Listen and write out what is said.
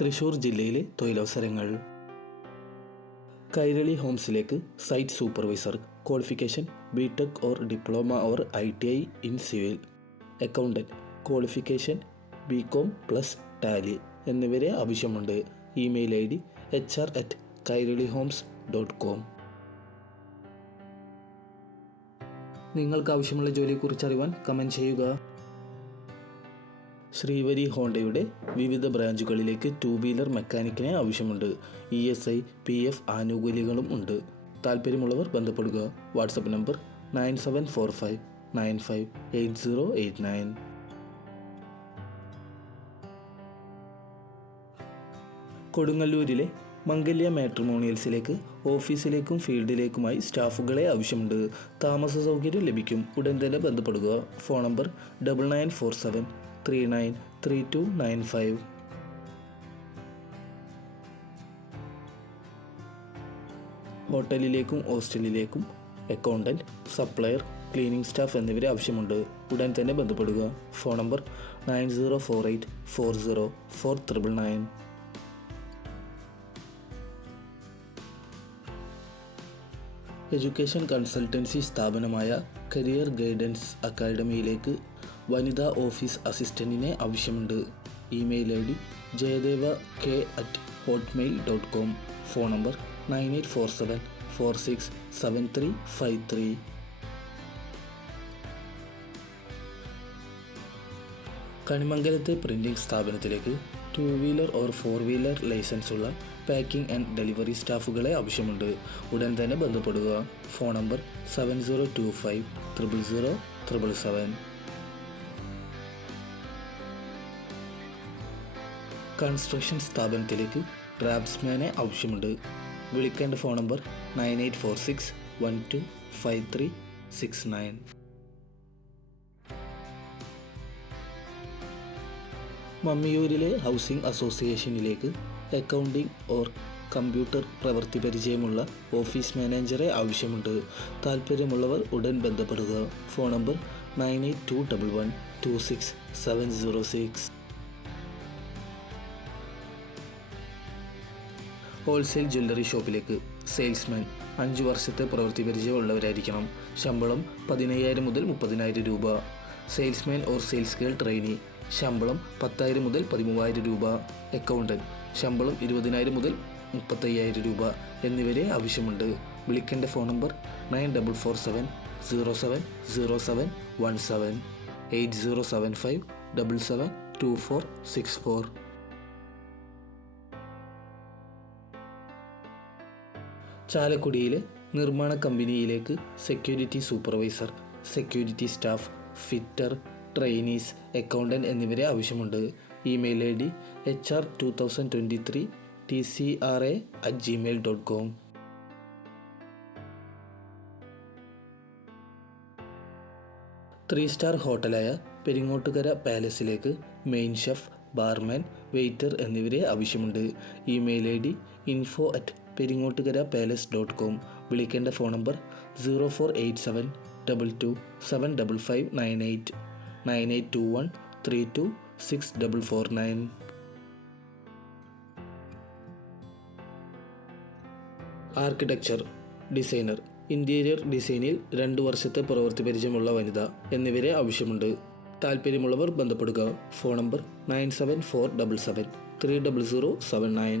തൃശൂർ ജില്ലയിലെ തൊഴിലവസരങ്ങൾ. Kairali ഹോംസിലേക്ക് site supervisor qualification B tech or diploma or I T I in civil accountant qualification B com plus Tally എന്നിവരെ ആവശ്യമുണ്ട്. Email I D H R at Kairali homes dot com. നിങ്ങൾക്ക് ആവശ്യമുള്ള ജോലിയെക്കുറിച്ച് അറിയുവാൻ comment ചെയ്യുക. ശ്രീവരി ഹോണ്ടയുടെ വിവിധ ബ്രാഞ്ചുകളിലേക്ക് ടു വീലർ മെക്കാനിക്കിനെ ആവശ്യമുണ്ട്. E S I P F ആനുകൂല്യങ്ങളും ഉണ്ട്. താല്പര്യമുള്ളവർ ബന്ധപ്പെടുക. WhatsApp number nine seven four five nine five eight zero eight nine. കൊടുങ്ങല്ലൂരിലെ Mangalya മാട്രിമോണിയൽസിലേക്ക് ഓഫീസിലേക്കും ഫീൽഡിലേക്കുമായി സ്റ്റാഫുകളെ ആവശ്യമുണ്ട്. താമസ സൗകര്യം ലഭിക്കും. ഉടൻ തന്നെ ബന്ധപ്പെടുക. Phone number double nine four seven three nine three two nine five ഹോട്ടലിലേക്കും ഹോസ്റ്റലിലേക്കും അക്കൗണ്ടന്റ് സപ്ലയർ ക്ലീനിംഗ് സ്റ്റാഫ് എന്നിവരെ ആവശ്യമുണ്ട്. ഉടൻ തന്നെ ബന്ധപ്പെടുക. Phone number nine zero four eight four zero four triple nine. Education consultancy സ്ഥാപനമായ കരിയർ ഗൈഡൻസ് അക്കാഡമിയിലേക്ക് വനിതാ office അസിസ്റ്റന്റിനെ ആവശ്യമുണ്ട്. Email I D Jayadeva K at Hotmail dot com. Phone number nine eight four seven four six seven three five three. കണിമംഗലത്തെ printing സ്ഥാപനത്തിലേക്ക് two wheeler or four wheeler licence ഉള്ള packing and delivery സ്റ്റാഫുകളെ ആവശ്യമുണ്ട്. ഉടൻ തന്നെ ബന്ധപ്പെടുക. Phone number seven zero two five triple zero triple seven. Construction സ്ഥാപനത്തിലേക്ക് ഡ്രാഫ്റ്റ്സ്മാനെ ആവശ്യമുണ്ട്. വിളിക്കേണ്ട phone number nine eight four six one two five three six nine. മമ്മിയൂരിലെ housing അസോസിയേഷനിലേക്ക് അക്കൗണ്ടിംഗ് ഓർ കമ്പ്യൂട്ടർ പ്രവൃത്തി പരിചയമുള്ള ഓഫീസ് മാനേജറെ ആവശ്യമുണ്ട്. താല്പര്യമുള്ളവർ ഉടൻ ബന്ധപ്പെടുക. Phone number nine eight two double one two six seven zero six. Wholesale jewellery ഷോപ്പിലേക്ക് salesman അഞ്ച് വർഷത്തെ പ്രവൃത്തി പരിചയമുള്ളവരായിരിക്കണം. ശമ്പളം പതിനയ്യായിരം മുതൽ മുപ്പതിനായിരം രൂപ. Salesman or sales girl trainee ശമ്പളം പത്തായിരം മുതൽ പതിമൂവായിരം രൂപ. അക്കൗണ്ടന്റ് ശമ്പളം ഇരുപതിനായിരം മുതൽ മുപ്പത്തയ്യായിരം രൂപ എന്നിവരെ ആവശ്യമുണ്ട്. വിളിക്കേണ്ട phone number nine double four seven zero seven zero seven one seven eight zero seven five double seven two four six four. ചാലക്കുടിയിലെ നിർമ്മാണ കമ്പനിയിലേക്ക് security supervisor security staff fitter trainees accountant എന്നിവരെ ആവശ്യമുണ്ട്. Email I D H R two thousand twenty three T C R A at Gmail dot com three star ഹോട്ടലായ Peringottukara പാലസിലേക്ക് main chef barman waiter എന്നിവരെ ആവശ്യമുണ്ട്. Email I D info at Peringottukara palace dot com വിളിക്കേണ്ട phone number zero four eight seven double two seven double five nine eight nine eight two one three two six double four nine architecture designer interior ഡിസൈനിൽ രണ്ട് വർഷത്തെ പ്രവൃത്തി പരിചയമുള്ള വനിത എന്നിവരെ ആവശ്യമുണ്ട്. താല്പര്യമുള്ളവർ ബന്ധപ്പെടുക. Phone number nine seven four double seven three double zero seven nine